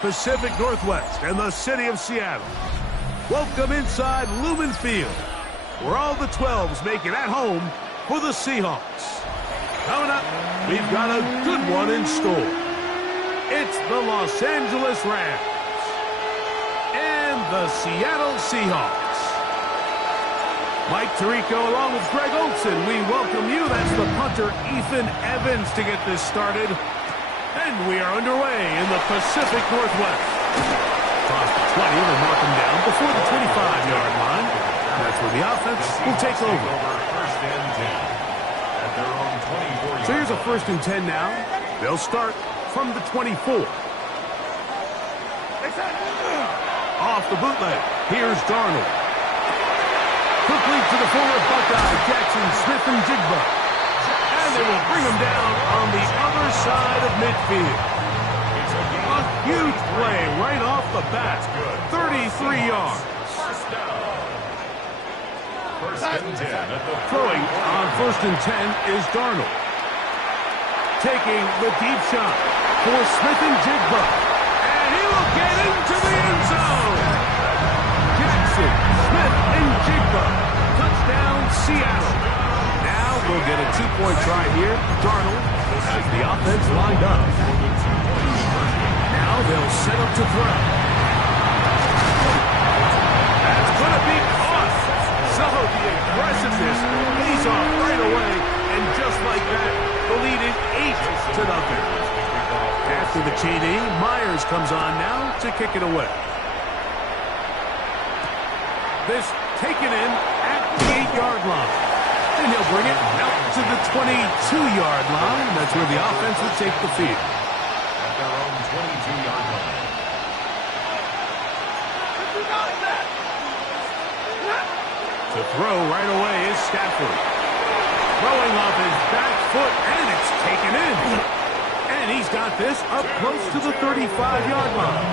Pacific Northwest and the city of Seattle. Welcome inside Lumen Field, where all the 12s make it at home for the Seahawks. Coming up, we've got a good one in store. It's the Los Angeles Rams and the Seattle Seahawks. Mike Tirico along with Greg Olson, we welcome you. That's the punter, Ethan Evans, to get this started. And we are underway in the Pacific Northwest. Across the 20, they'll mark them down before the 25-yard line. That's where the offense will take over. So here's a 1st and 10 now. They'll start from the 24. Off the bootleg. Here's Darnold. Quickly to the former Buckeye, Jackson Smith-Njigba. And they will bring him down on the other side of midfield. A huge play right off the bat. 33 yards. Throwing on 1st and 10 is Darnold. Taking the deep shot for Smith-Njigba. And he will get into the end zone. Jackson Smith-Njigba. Touchdown, Seattle. Now we'll get a 2-point try here. Darnold has the offense lined up. Now they'll set up to throw. That's going to be caught. So the aggressiveness pays off right away. And just like that, the lead is 8-0. After the TD, Myers comes on now to kick it away. This taken in at the 8-yard line. And he'll bring it out to the 22-yard line. That's where the offense will take the field. At their own 22-yard line. To throw right away is Stafford. Throwing off his back foot, and it's taken in. And he's got this up close to the 35-yard line.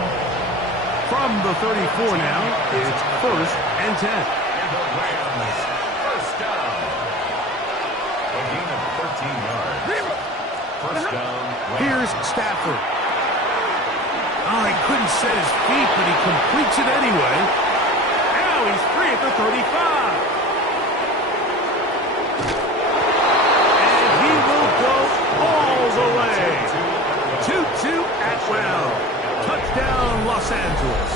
From the 34 now, it's 1st and 10. The Rams, first down. A gain of 13 yards. First down. Here's Stafford. Oh, he couldn't set his feet, but he completes it anyway. Now he's free at the 35. And he will go all the way. 2-2 Atwell. Touchdown, Los Angeles.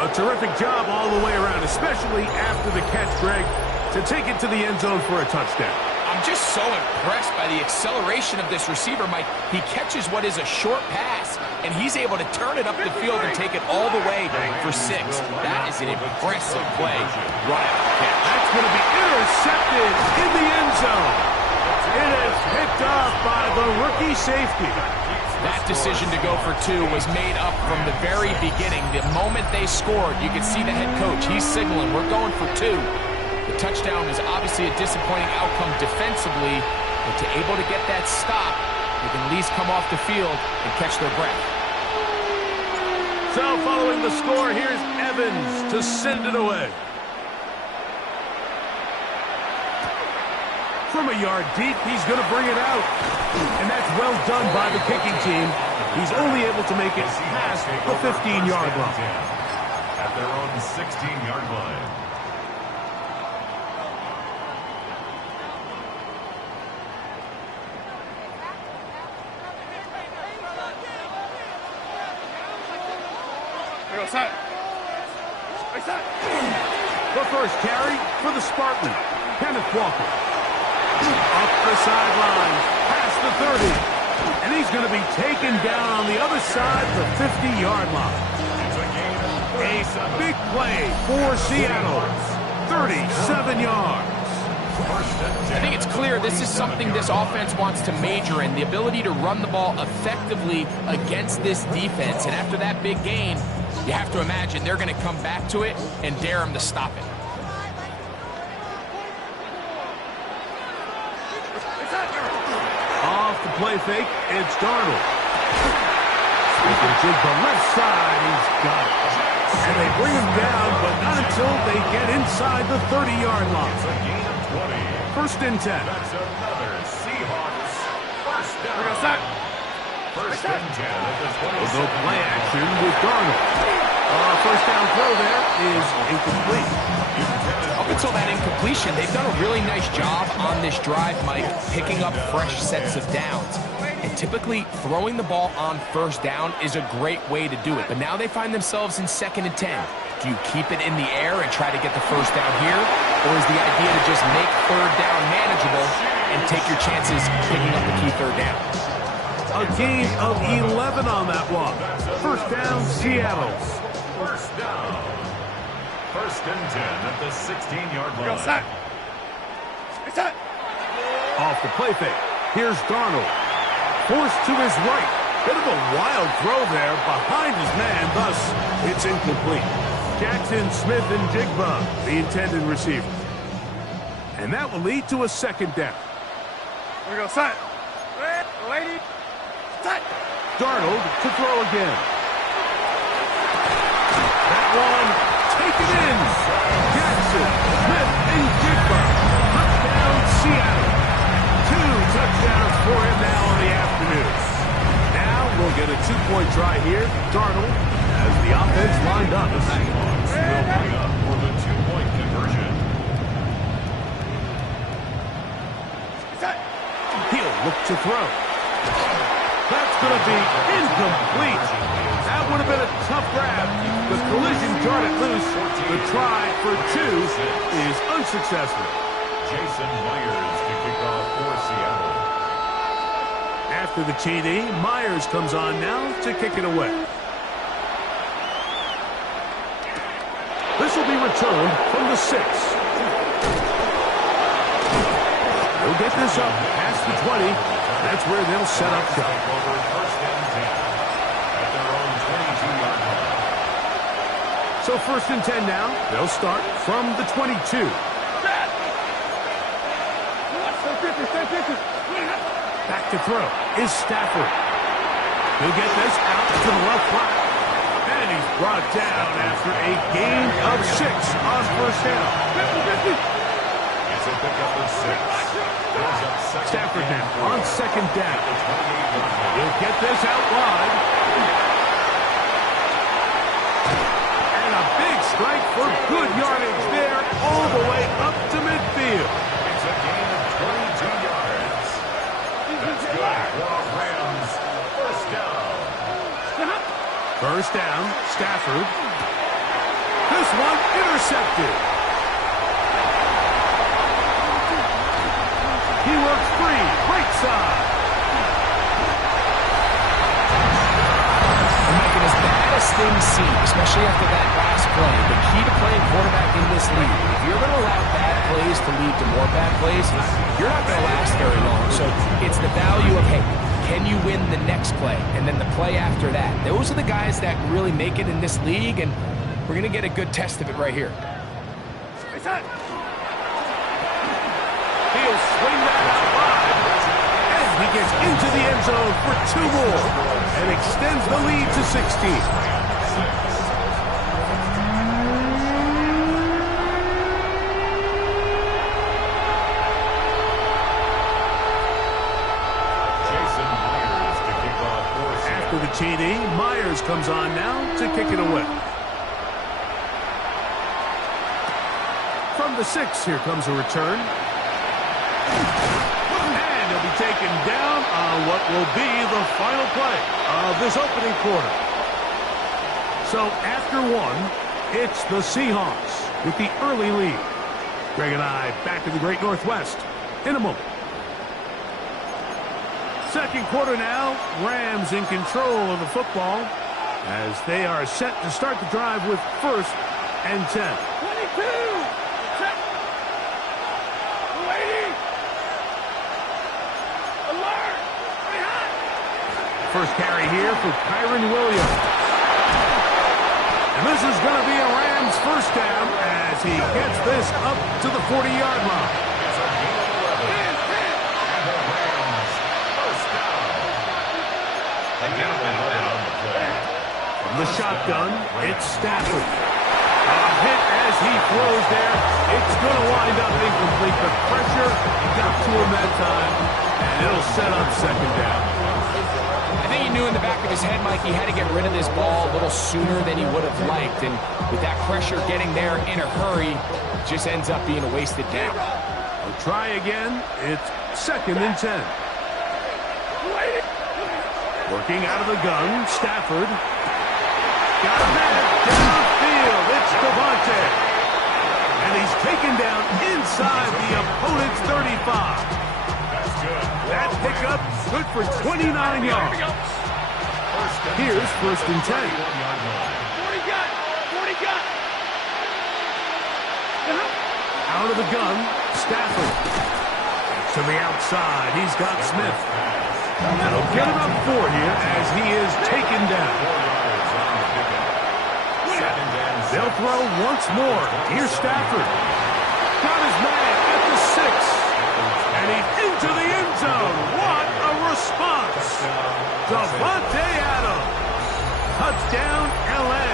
A terrific job all the way around, especially after the catch, Greg, to take it to the end zone for a touchdown. I'm just so impressed by the acceleration of this receiver, Mike. He catches what is a short pass, and he's able to turn it up the field and take it all the way for 6. That is an impressive play right after the catch. That's going to be intercepted in the end zone. It is picked off by the rookie safety. That decision to go for 2 was made up from the very beginning. The moment they scored, you could see the head coach. He's signaling, we're going for 2. The touchdown was obviously a disappointing outcome defensively, but to able to get that stop, they can at least come off the field and catch their breath. So following the score, here's Evans to send it away. From a yard deep, he's going to bring it out. And that's well done by the kicking team. He's only able to make it past the 15-yard line. At their own 16-yard line. The first carry for the Spartan, Kenneth Walker. Up the sideline, past the 30. And he's going to be taken down on the other side of the 50-yard line. A big play for Seattle. 37 yards. I think it's clear this is something this offense wants to major in, the ability to run the ball effectively against this defense. And after that big gain, you have to imagine they're going to come back to it and dare them to stop it. Off the play fake, it's Darnold. Smith-Njigba left side, he's got it. And they bring him down, but not until they get inside the 30-yard line. 1st and 10. That's another Seahawks first down. First and 10 at the 20. We'll go play action with Darnold. First down throw there is incomplete. Up until that incompletion, they've done a really nice job on this drive, Mike, picking up fresh sets of downs. And typically, throwing the ball on first down is a great way to do it. But now they find themselves in 2nd and 10. Do you keep it in the air and try to get the first down here? Or is the idea to just make 3rd down manageable and take your chances picking up the key 3rd down? A gain of 11 on that one. First down, Seattle. First down. First and 10 at the 16-yard line. Off the play fake. Here's Darnold. Forced to his right. Bit of a wild throw there behind his man. Thus, it's incomplete. Jackson, Smith, and Jigba, the intended receiver. And that will lead to a 2nd down. Here we go, set. Lady. Set. Darnold to throw again. That one taken in. Jackson, Smith, and Jigba. Touchdown, Seattle. 2 touchdowns for him now in the afternoon. Now we'll get a 2-point try here. Darnold has the offense lined up. The Seahawks will bring up for the 2-point conversion. He'll look to throw. That's going to be incomplete. That would have been a tough grab. The collision jarred it loose. The try for 2 is unsuccessful. Jason Myers to kick off for Seattle. After the TD, Myers comes on now to kick it away. This will be returned from the 6. They'll get this up past the 20. That's where they'll set up shop. Over first and 10 at their own 22-yard line. So 1st and 10 now. They'll start from the 22. Back to throw is Stafford. He'll get this out to the left flat. And he's brought down after a gain of 6 on first down. It's a pickup of 6. Stafford now on 2nd down. He'll get this out wide. And a big strike for good yardage there all the way up to midfield. It's a gain of 22 yards. That's good for Rams. First down. First down, Stafford. This one intercepted. He works free, right side. And making as bad as things seem, especially after that last play, the key to playing quarterback in this league, if you're going to allow bad plays to lead to more bad plays, you're not going to last very long. So it's the value of, hey, can you win the next play? And then the play after that. Those are the guys that really make it in this league, and we're going to get a good test of it right here. He'll swing that out wide. And he gets into the end zone for 2 more. And extends the lead to 16. After the TD, Myers comes on now to kick it away. From the 6, here comes a return. And he'll be taken down on what will be the final play of this opening quarter. So after 1, it's the Seahawks with the early lead. Greg and I back in the Great Northwest in a moment. Second quarter now, Rams in control of the football as they are set to start the drive with 1st and 10. 22! Check! Waiting! Alert! First carry here for Kyron Williams. And this is going to be a Rams first down as he gets this up to the 40-yard line. From the shotgun, it's Stafford. A hit as he throws there. It's going to wind up incomplete. The pressure got to him that time, and it'll set up 2nd down. I think you knew in the back of his head, Mike, he had to get rid of this ball a little sooner than he would have liked. And with that pressure getting there in a hurry, it just ends up being a wasted down. I'll try again. It's 2nd and 10. Working out of the gun, Stafford. Got a man downfield. It's Devontae. And he's taken down inside the opponent's 35. That's good. That pickup good for 29 yards. Here's 1st and 10. 40 gun. 40 gun. Out of the gun, Stafford. To the outside, he's got Smith. That'll get him up 4 here as he is taken down. They'll throw once more. Here's Stafford. Got his man at the 6. And he's into the end zone. What a response. Devontae Adams. Touchdown, L.A.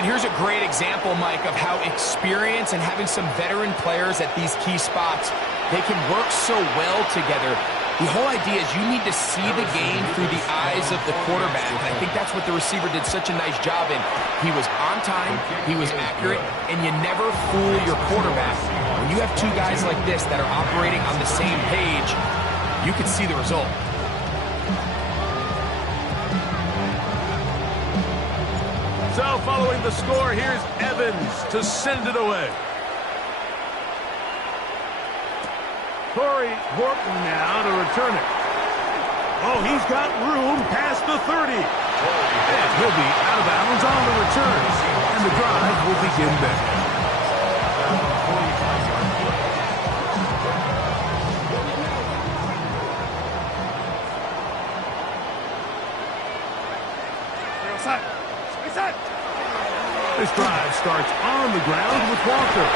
And here's a great example, Mike, of how experience and having some veteran players at these key spots, they can work so well together. The whole idea is you need to see the game through the eyes of the quarterback, and I think that's what the receiver did such a nice job in. He was on time, he was accurate, and you never fool your quarterback. When you have two guys like this that are operating on the same page, you can see the result. So following the score, here's Evans to send it away. Corey Horton now to return it. Oh, he's got room past the 30. And he'll be out of bounds on the return. And the drive will begin there. This drive starts on the ground with Walker.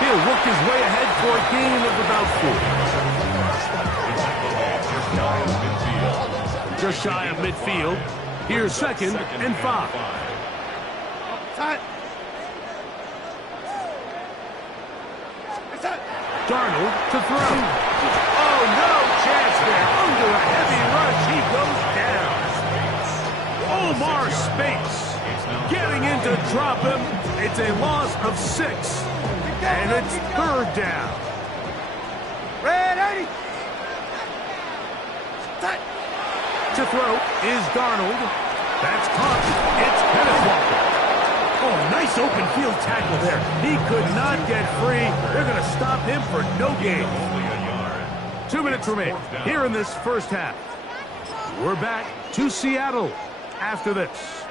He'll work his way ahead for a gain of about 4. Just shy of midfield. Here's 2nd and 5. Darnold to throw. Oh, no chance there. Under a heavy rush, he goes down. Omar Speights getting in to drop him. It's a loss of 6. And it's 3rd down. Red 80. To throw is Darnold. That's caught. It's Kenneth Walker. Oh, nice open field tackle there. He could not get free. They're going to stop him for no gain. 2 minutes remain here in this first half. We're back to Seattle after this.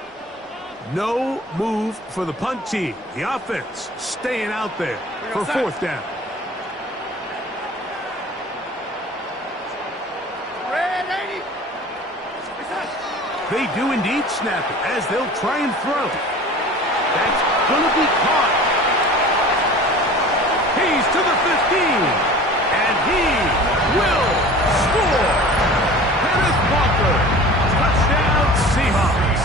No move for the punt team. The offense staying out there for 4th down. They do indeed snap it as they'll try and throw. That's going to be caught. He's to the 15. And he will score. Kenneth Walker. Touchdown, Seahawks.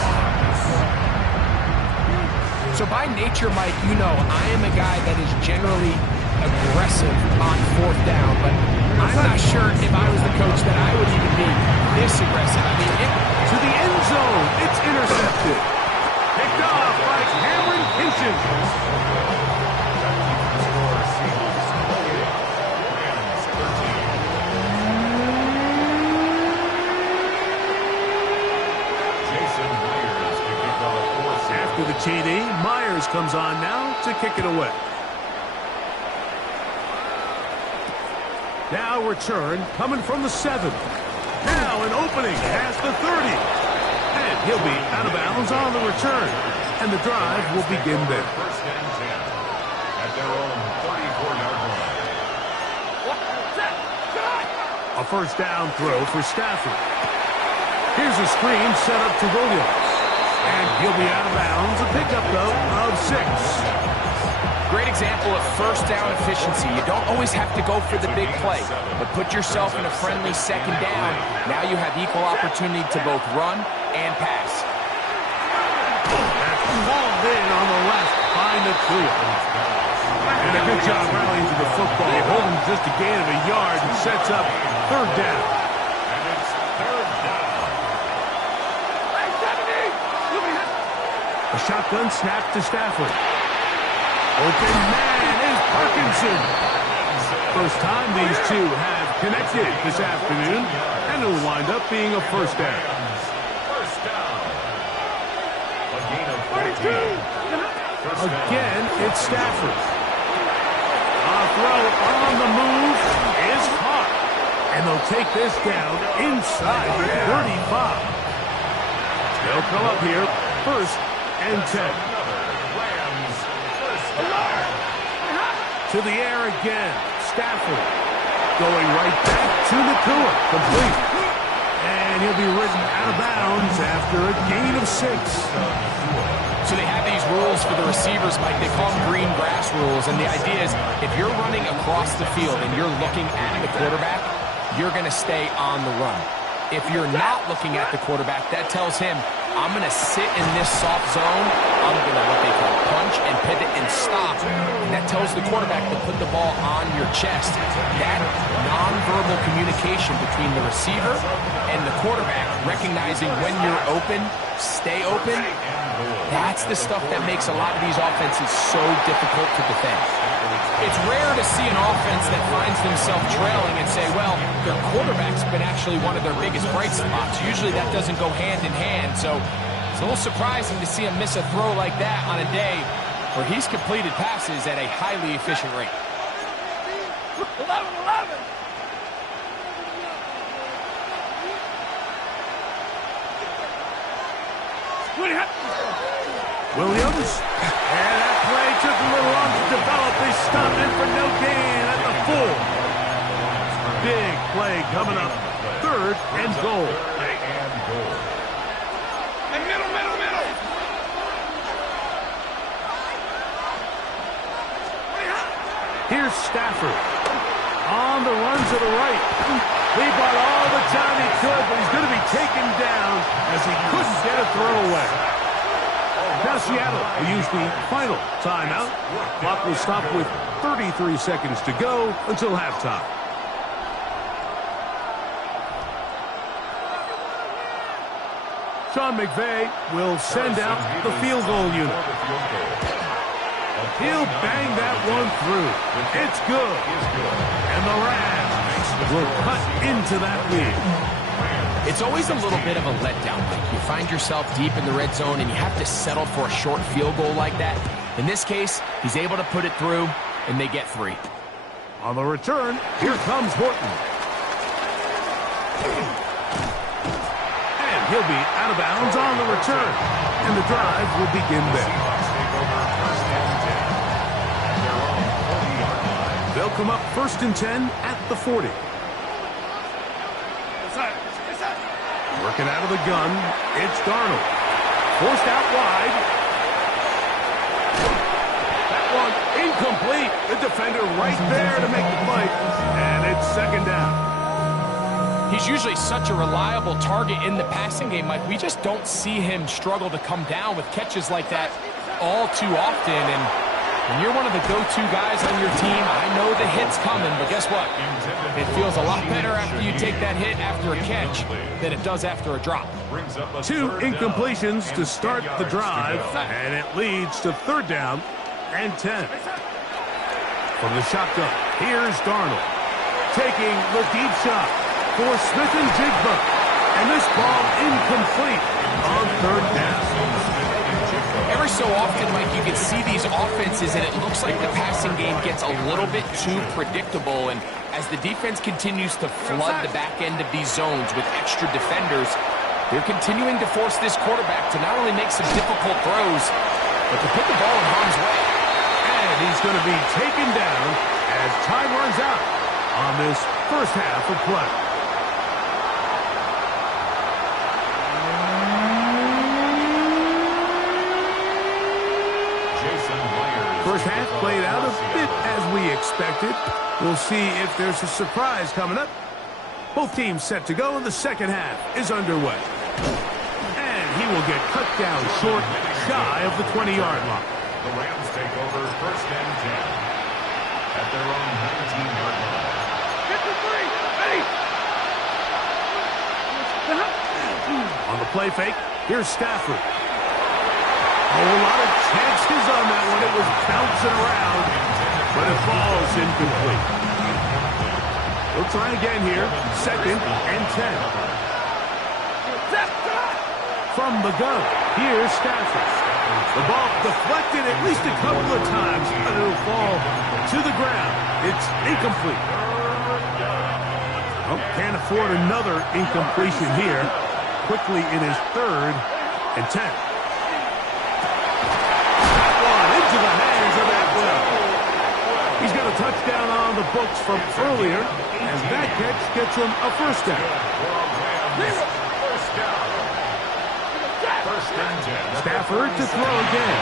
So by nature, Mike, you know I am a guy that is generally aggressive on 4th down, but I'm not sure if I was the coach that I would even be this aggressive. I mean, to the end zone, it's intercepted. Picked off by Cameron Kinchen. After the TD, Myers comes on now to kick it away. Now return coming from the 7. Now an opening past the 30. And he'll be out of bounds on the return. And the drive will begin there. 1st and 10 at their own 34-yard line. A 1st down throw for Stafford. Here's a screen set up to Williams. And he'll be out of bounds. A pickup, though, of 6. Great example of 1st down efficiency. You don't always have to go for the big play, but put yourself in a friendly 2nd down. Now you have equal opportunity to both run and pass. That's hauled in on the left by Nakua. And a good job rallying to the football. Holding just a gain of a yard and sets up 3rd down. And it's A shotgun snap to Stafford. Open man is Parkinson. First time these two have connected this afternoon, and it'll wind up being a first down. First down. A gain of 14. Again, it's Stafford. A throw on the move is caught. And they'll take this down inside the 35. They'll come up here, first and 10. To the air again. Stafford going right back to Nakua. Complete. And he'll be ridden out of bounds after a gain of 6. So they have these rules for the receivers, Mike. They call them green grass rules. And the idea is if you're running across the field and you're looking at the quarterback, you're going to stay on the run. If you're not looking at the quarterback, that tells him, I'm going to sit in this soft zone. I'm going to what they call punch and pivot and stop. And that tells the quarterback to put the ball on your chest. That nonverbal communication between the receiver and the quarterback, recognizing when you're open, stay open, that's the stuff that makes a lot of these offenses so difficult to defend. It's rare to see an offense that finds themselves trailing and say, well, their quarterback's been actually one of their biggest bright spots. Usually that doesn't go hand in hand, so it's a little surprising to see him miss a throw like that on a day where he's completed passes at a highly efficient rate. 11-11. Williams. And that play took a little long to develop. They stopped it for no gain at the 4. Big play coming up. 3rd and goal. And middle. Here's Stafford. On the run to the right. He bought all the time he could, but he's going to be taken down as he couldn't get a throw away. Now Seattle will use the final timeout. Clock will stop with 33 seconds to go until halftime. Sean McVay will send out the field goal unit. He'll bang that one through. It's good. And the Rams will cut into that lead. It's always a little bit of a letdown. Like you find yourself deep in the red zone and you have to settle for a short field goal like that. In this case, he's able to put it through, and they get 3. On the return, here comes Horton. And he'll be out of bounds on the return. And the drive will begin there. They'll come up 1st and 10 at the 40. Working out of the gun, it's Darnold. Forced out wide. That one incomplete. The defender right there to make the play. And it's 2nd down. He's usually such a reliable target in the passing game, Mike. We just don't see him struggle to come down with catches like that all too often. And when you're one of the go-to guys on your team, I know the hit's coming, but guess what? It feels a lot better after you take that hit after a catch than it does after a drop. 2 incompletions to start the drive, and it leads to 3rd down and 10. From the shotgun, here's Darnold taking the deep shot for Smith-Njigba, and this ball incomplete on 3rd down. Every so often, Mike, you can see these offenses, and it looks like the passing game gets a little bit too predictable. And as the defense continues to flood the back end of these zones with extra defenders, they're continuing to force this quarterback to not only make some difficult throws, but to put the ball in harm's way. And he's going to be taken down as time runs out on this first half of play. First half played out a bit as we expected. We'll see if there's a surprise coming up. Both teams set to go, and the second half is underway. And he will get cut down short, shy of the 20-yard line. The Rams take over 1st and 10 at their own 19-yard line. 53, ready! On the play fake, here's Stafford. a lot of chances on that one. It was bouncing around, but it falls incomplete. We'll try again here. 2nd and 10. From the gun, here's Stafford. The ball deflected at least a couple of times, but it'll fall to the ground. It's incomplete. Oh, can't afford another incompletion here. Quickly in his 3rd and 10. That one into the hands of Atwell. He's got a touchdown on the books from earlier, as that catch gets him a first down. Stafford to throw again.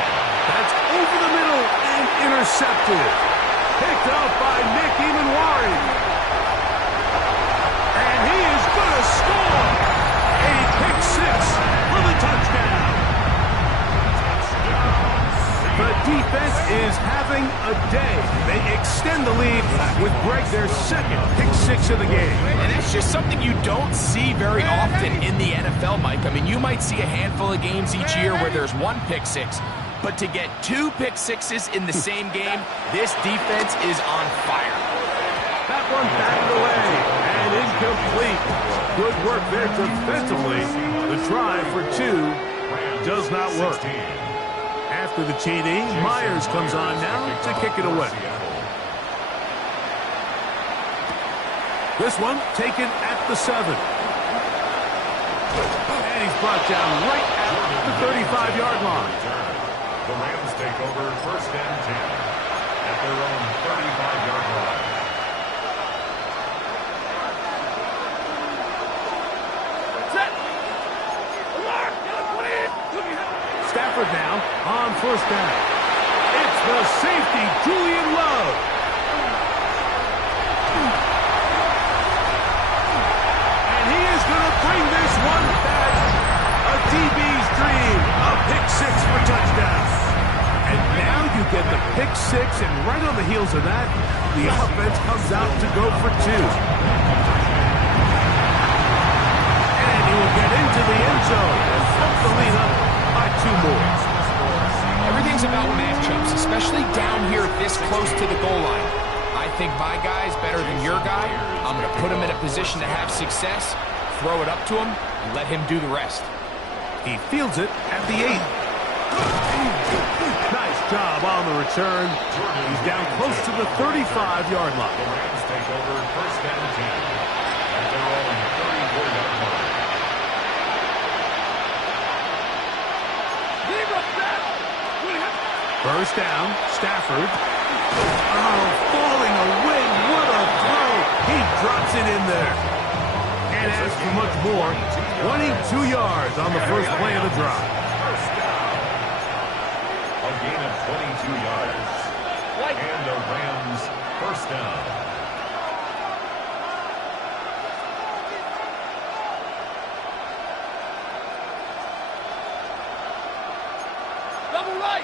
That's over the middle and intercepted. Picked up by Nick Emanwari. And he is going to score. A pick 6 for the touchdown. The defense is having a day. They extend the lead with Greg, their 2nd pick 6 of the game. And that's just something you don't see very often in the NFL, Mike. I mean, you might see a handful of games each year where there's 1 pick 6. But to get 2 pick 6s in the same game, this defense is on fire. That one batted away and incomplete. Good work there defensively. The try for 2 does not work. After the TD, Myers comes on now to kick it away. This one taken at the 7. And he's brought down right at the 35-yard line. The Rams take over 1st and 10 at their own 35-yard line. Stafford now on 1st down. It's the safety, Julian Love. And he is going to bring this one back. A DB's dream. A pick 6 for touchdown. And now you get the pick 6, and right on the heels of that, the offense comes out to go for 2. And he will get into the end zone and flip the lead up by 2 more. Everything's about matchups, especially down here this close to the goal line. I think my guy's better than your guy. I'm going to put him in a position to have success, throw it up to him, and let him do the rest. He fields it at the 8. Nice job on the return. He's down close to the 35-yard line. The Rams take over 1st and 10 at their own 34-yard line. First down, Stafford. Oh, falling away. What a throw. He drops it in there. And as for much more, 22 yards on the first play of the drive. A gain of 22 yards. And the Rams 1st down. Double right.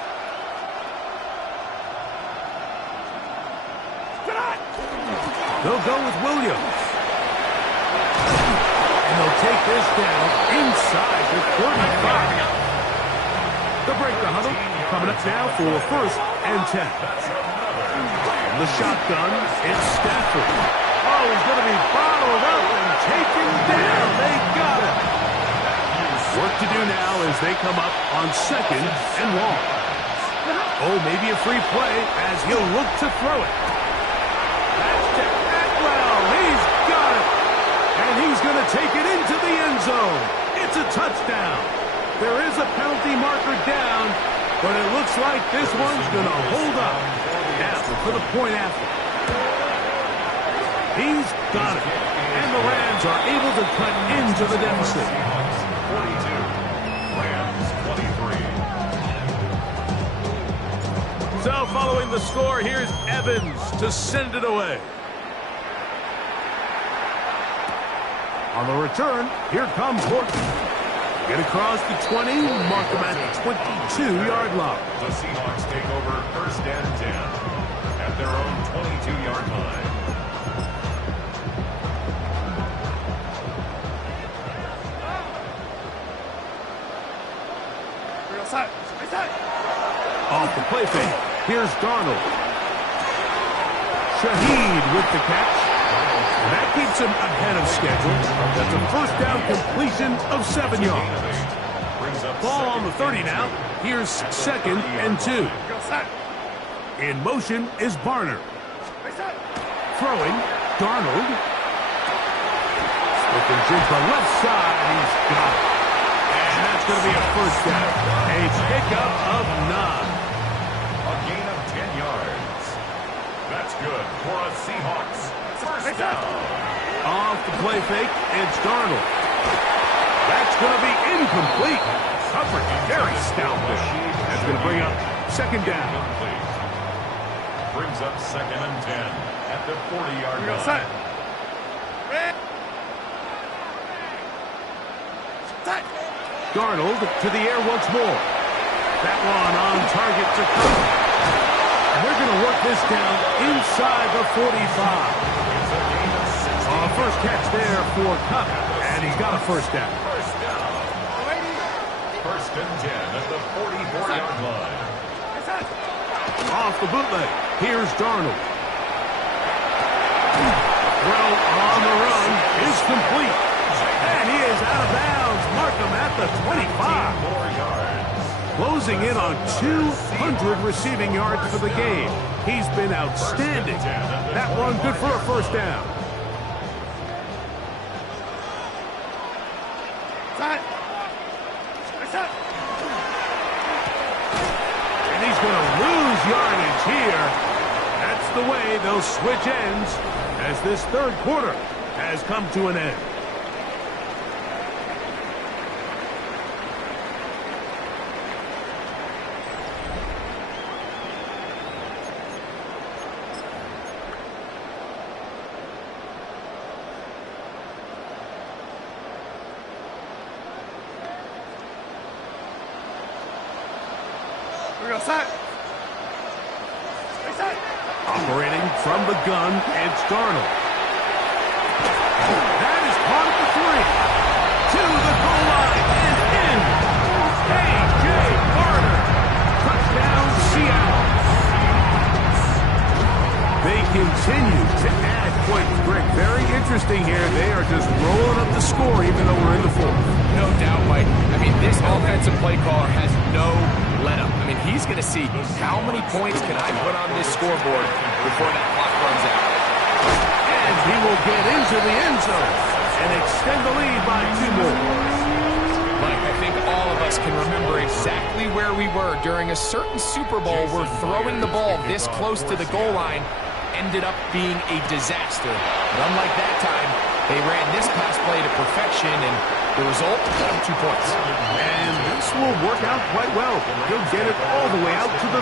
They'll go with Williams. And they'll take this down inside the 35. They'll break the huddle. Coming up now for 1st and 10. The shotgun, it's Stafford. Oh, he's going to be bottled up and taken down. They got it. Work to do now as they come up on 2nd and 1. Oh, maybe a free play as he'll look to throw it. That's to Atwell. He's got it. And he's going to take it into the end zone. It's a touchdown. There is a penalty marker down, but it looks like this one's going to hold up. Now for the point after. He's got it. And the Rams are able to cut into the deficit. 42. Rams 23. So following the score, here's Evans to send it away. On the return, here comes Horton. Get across the 20, mark him at the 22-yard line. The Seahawks take over 1st and 10 at their own 22-yard line. Off the play fake. Here's Darnold. Shaheed with the catch. And that keeps him ahead of schedule. That's a first down completion of 7 yards. Ball on the 30 now. Here's 2nd and 2. In motion is Barner. Throwing, Darnold. Looking to the left side. He's got it. And that's going to be a first down. A pickup of 9. A gain of 10 yards. That's good for a Seahawks first down. Off the play fake, it's Darnold. That's going to be incomplete. Coverage very stout there. That's going to bring up 2nd down. Brings up 2nd and 10 at the 40-yard line. Darnold to the air once more. That one on target to Cook. And they're going to work this down inside the 45. First catch there for Cook. And he's got a first down. First and 10 at the 44-yard line. Off the bootleg. Here's Darnold. Throw on the run is complete. And he is out of bounds. Mark him at the 25. 4 yards. Closing in on 200 receiving yards for the game. He's been outstanding. That one good for a first down. And he's going to lose yardage here. That's the way they'll switch ends as this 3rd quarter has come to an end. Operating from the gun, it's Darnold. That is caught at the 3. To the goal line and in. A.J. Barner. Touchdown, Seattle. They continue to add points. Greg, very interesting here. They are just rolling up the score even though we're in the 4th. No doubt, Mike. I mean, this offensive play caller has no let up. I mean, he's going to see how many points can I put on this scoreboard before that clock runs out. And he will get into the end zone and extend the lead by 2 more. Mike, I think all of us can remember exactly where we were during a certain Super Bowl where throwing the ball this close to the goal line ended up being a disaster. But unlike that time, they ran this pass play to perfection, and the result, 2 points. And this will work out quite well. He'll get it all the way out to the